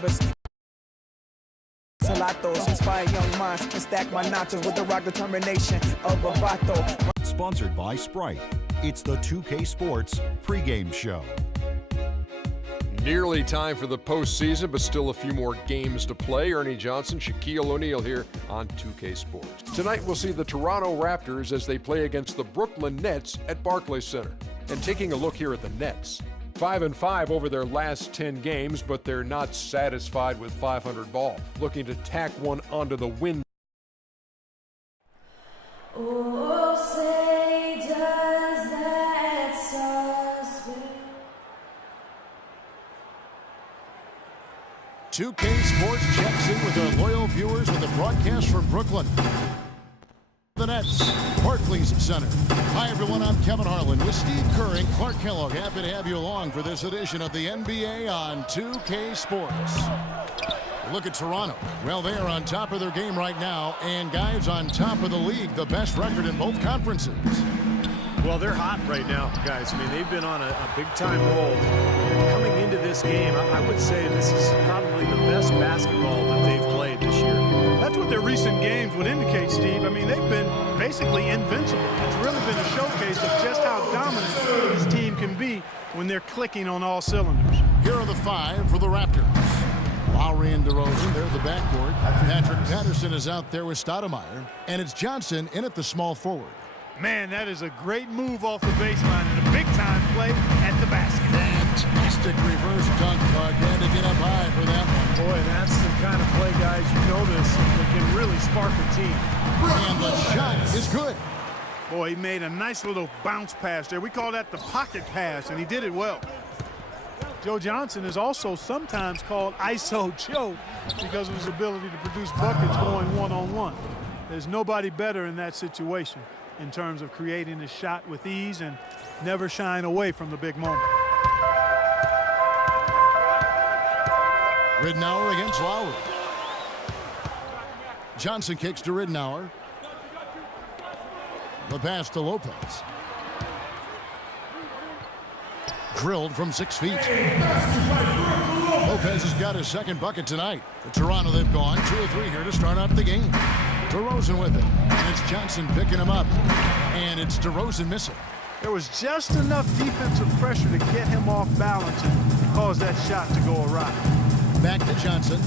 Davis. Salatos inspire young minds and stack my nachos with the rock determination of a vato. Sponsored by Sprite. It's the 2K Sports pregame show. Nearly time for the postseason, but still a few more games to play. Ernie Johnson, Shaquille O'Neal here on 2K Sports. Tonight we'll see the Toronto Raptors as they play against the Brooklyn Nets at Barclays Center. And taking a look here at the Nets. 5-5 over their last 10 games, but they're not satisfied with 500 ball. Looking to tack one onto the win. Oh, say does that sauce will 2K Sports checks in with our loyal viewers with a broadcast from Brooklyn. The Nets, Barclays Center. Hi, everyone. I'm Kevin Harlan with Steve Kerr and Clark Kellogg. Happy to have you along for this edition of the NBA on 2K Sports. Look at Toronto. Well, they are on top of their game right now, and guys on top of the league, the best record in both conferences. Well, they're hot right now, guys. I mean, they've been on a big-time roll. And coming into this game, I would say this is probably the best basketball that they've played this year. That's what their recent games would indicate, Steve. I mean, they've been basically invincible. It's really been a showcase of just how dominant this team can be when they're clicking on all cylinders. Here are the five for the Raptors. Lowry and DeRozan, they're the backcourt. Patrick Patterson is out there with Stoudemire. And it's Johnson in at the small forward. Man, that is a great move off the baseline and a big-time play at the basket. Fantastic reverse dunk, Clark. Had to get up high for that one. Boy, that's the kind of play, guys, you know this, that can really spark a team. And the shot is good. Boy, he made a nice little bounce pass there. We call that the pocket pass, and he did it well. Joe Johnson is also sometimes called ISO Joe because of his ability to produce buckets going one-on-one. There's nobody better in that situation in terms of creating a shot with ease and never shying away from the big moment. Ridnour against Lowry. Johnson kicks to Ridnour. The pass to Lopez. Drilled from 6 feet. Lopez has got his second bucket tonight. For Toronto, they've gone 2 or 3 here to start out the game. DeRozan with it. And it's Johnson picking him up. And it's DeRozan missing. There was just enough defensive pressure to get him off balance and cause that shot to go awry. Back to Johnson.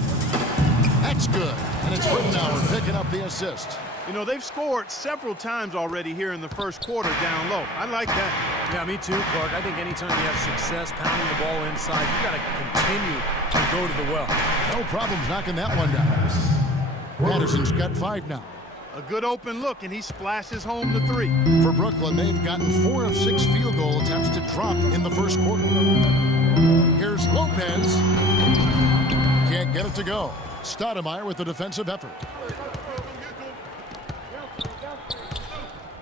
That's good. And it's Ridnour picking up the assist. You know, they've scored several times already here in the first quarter down low. I like that. Yeah, me too, Clark. I think anytime you have success pounding the ball inside, you got to continue to go to the well. No problems knocking that one down. Patterson's got 5 now. A good open look, and he splashes home the 3. For Brooklyn, they've gotten 4 of 6 field goal attempts to drop in the first quarter. Here's Lopez. Can't get it to go. Stoudemire with the defensive effort.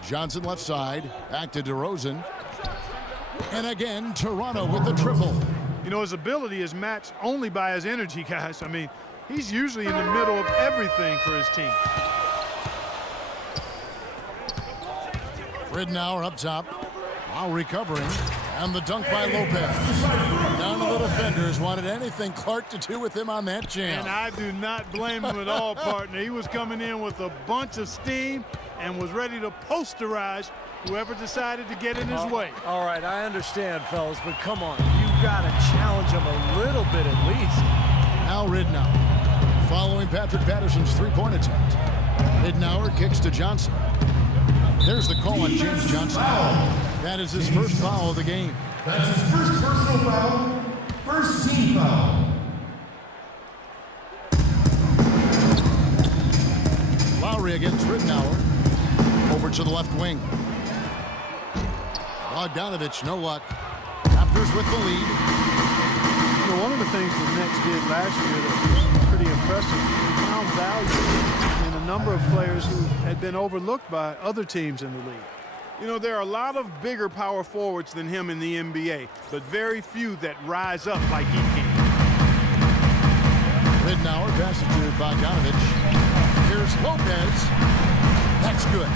Johnson left side. Back to DeRozan. And again, Toronto with the triple. You know, his ability is matched only by his energy, guys. I mean, he's usually in the middle of everything for his team. Ridnour up top. While recovering. And the dunk by Lopez. None of the defenders wanted anything Clark to do with him on that jam. And I do not blame him at all, partner. He was coming in with a bunch of steam and was ready to posterize whoever decided to get in his way. All right, I understand, fellas, but come on. You got to challenge him a little bit at least. Now Ridnour. Following Patrick Patterson's three-point attempt. Ridnour kicks to Johnson. There's the call on James Johnson. That is his first foul of the game. That's his first personal foul, first team foul. Lowry against Ridnour. Over to the left wing. Bogdanovich, no luck. Raptors with the lead. You know, one of the things the Nets did last year that was pretty impressive, they found value in a number of players who had been overlooked by other teams in the league. You know, there are a lot of bigger power forwards than him in the NBA, but very few that rise up like he can. Ridnour passes to Bogdanovich. Here's Lopez. That's good.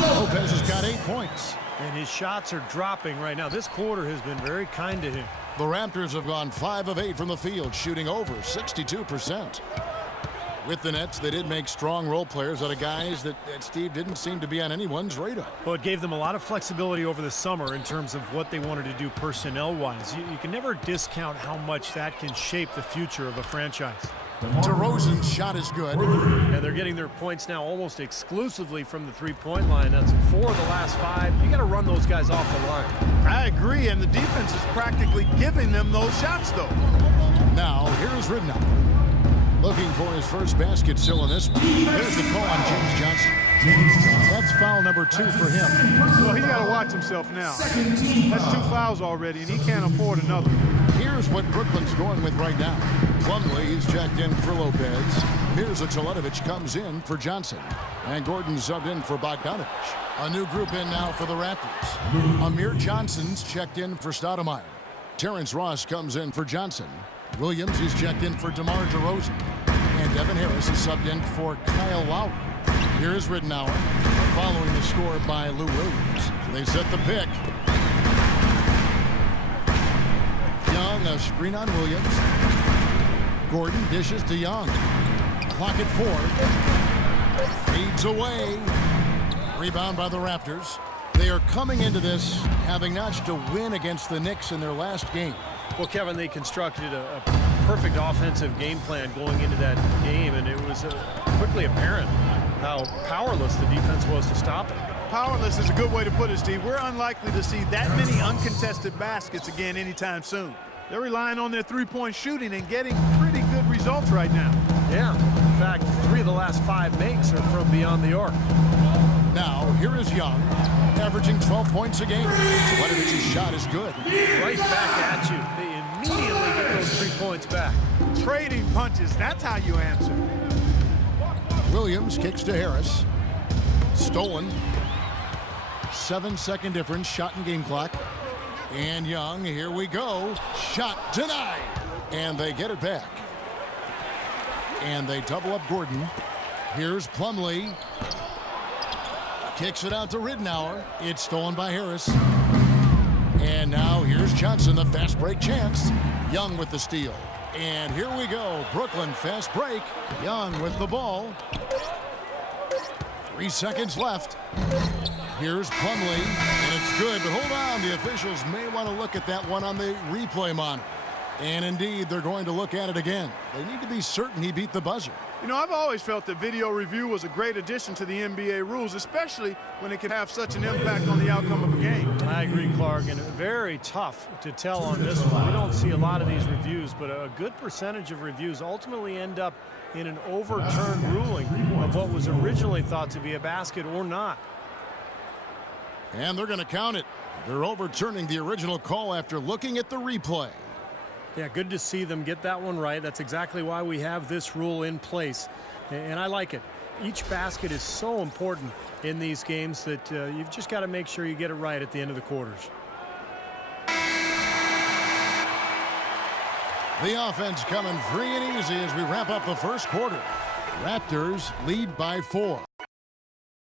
Lopez has got 8 points. And his shots are dropping right now. This quarter has been very kind to him. The Raptors have gone 5 of 8 from the field, shooting over 62%. With the Nets, they did make strong role players out of guys that Steve didn't seem to be on anyone's radar. Well, it gave them a lot of flexibility over the summer in terms of what they wanted to do personnel-wise. You can never discount how much that can shape the future of a franchise. DeRozan's shot is good. And they're getting their points now almost exclusively from the three-point line. That's 4 of the last 5. You got to run those guys off the line. I agree, and the defense is practically giving them those shots, though. Now, here's Ridnour. Looking for his first basket still in this one. There's the call on James Johnson. That's foul number 2 for him. Well, he's got to watch himself now. That's 2 fouls already, and he can't afford another. Here's what Brooklyn's going with right now. Plumlee is checked in for Lopez. Mirza Teletovic comes in for Johnson. And Gordon subbed in for Bogdanovic. A new group in now for the Raptors. Amir Johnson's checked in for Stoudemire. Terrence Ross comes in for Johnson. Williams is checked in for DeMar DeRozan. And Devin Harris is subbed in for Kyle Lowry. Here's Ridnour following the score by Lou Williams. They set the pick. Young, a screen on Williams. Gordon dishes to Young. Clock at 4. Feeds away. Rebound by the Raptors. They are coming into this having notched a win against the Knicks in their last game. Well, Kevin, they constructed a perfect offensive game plan going into that game, and it was quickly apparent how powerless the defense was to stop it. Powerless is a good way to put it, Steve. We're unlikely to see that many uncontested baskets again anytime soon. They're relying on their three-point shooting and getting pretty good results right now. Yeah, in fact, 3 of the last 5 makes are from beyond the arc. Now, here is Young, averaging 12 points a game. Teletovich's shot is good. Right back at you. They immediately get those 3 points back. Trading punches, that's how you answer. Williams kicks to Harris. Stolen. 7-second difference, shot and game clock. And Young, here we go. Shot denied. And they get it back. And they double up Gordon. Here's Plumlee. Kicks it out to Ridnour. It's stolen by Harris. And now here's Johnson, the fast break chance. Young with the steal. And here we go. Brooklyn fast break. Young with the ball. 3 seconds left. Here's Plumlee. And it's good, but hold on. The officials may want to look at that one on the replay monitor. And indeed, they're going to look at it again. They need to be certain he beat the buzzer. You know, I've always felt that video review was a great addition to the NBA rules, especially when it can have such an impact on the outcome of a game. I agree, Clark, and very tough to tell on this one. We don't see a lot of these reviews, but a good percentage of reviews ultimately end up in an overturned ruling of what was originally thought to be a basket or not. And they're going to count it. They're overturning the original call after looking at the replay. Yeah, good to see them get that one right. That's exactly why we have this rule in place, and I like it. Each basket is so important in these games that you've just got to make sure you get it right at the end of the quarters. The offense coming free and easy as we wrap up the first quarter. Raptors lead by 4.